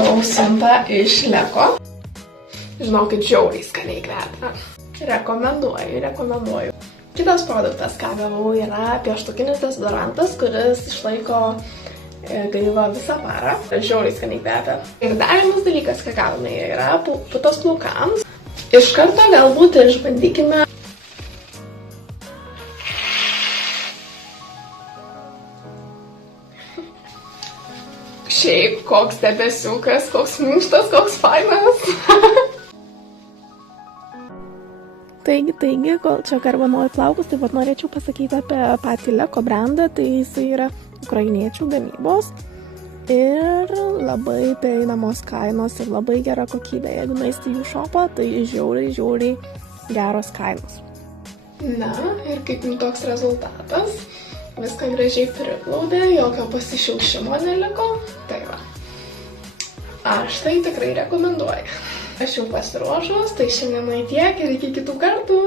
Gavau siuntą iš Leko. Žinokit, žiauriai skaniai kvepia. Rekomenduoju. Kitas produktas, ką gavau, yra pieštukinis dezodorantas, kuris išlaiko gaivą visą parą. Žiauriai skaniai kvepia. Ir dar vienas dalykas, ką gavome, yra putos plaukams. Iš karto galbūt išbandykime. Šiaip, koks debesiukas, koks minkštas, koks fainas. Taigi, kol čia garbanuoju plaukus, taip pat norėčiau pasakyti apie patį Leko brandą. Tai jisai yra ukrainiečių gamybos ir labai prieinamos kainos ir labai gera kokybė. Jeigu nueisite jų šopą, tai žiauriai geros kainos. Na, ir kaip jums toks rezultatas? Viską gražiai priglaudė, jokio pasišiaušimo neliko. Tai va. Aš tai tikrai rekomenduoju. Aš jau pasiruošus, tai šiandien tiek ir iki kitų kartų.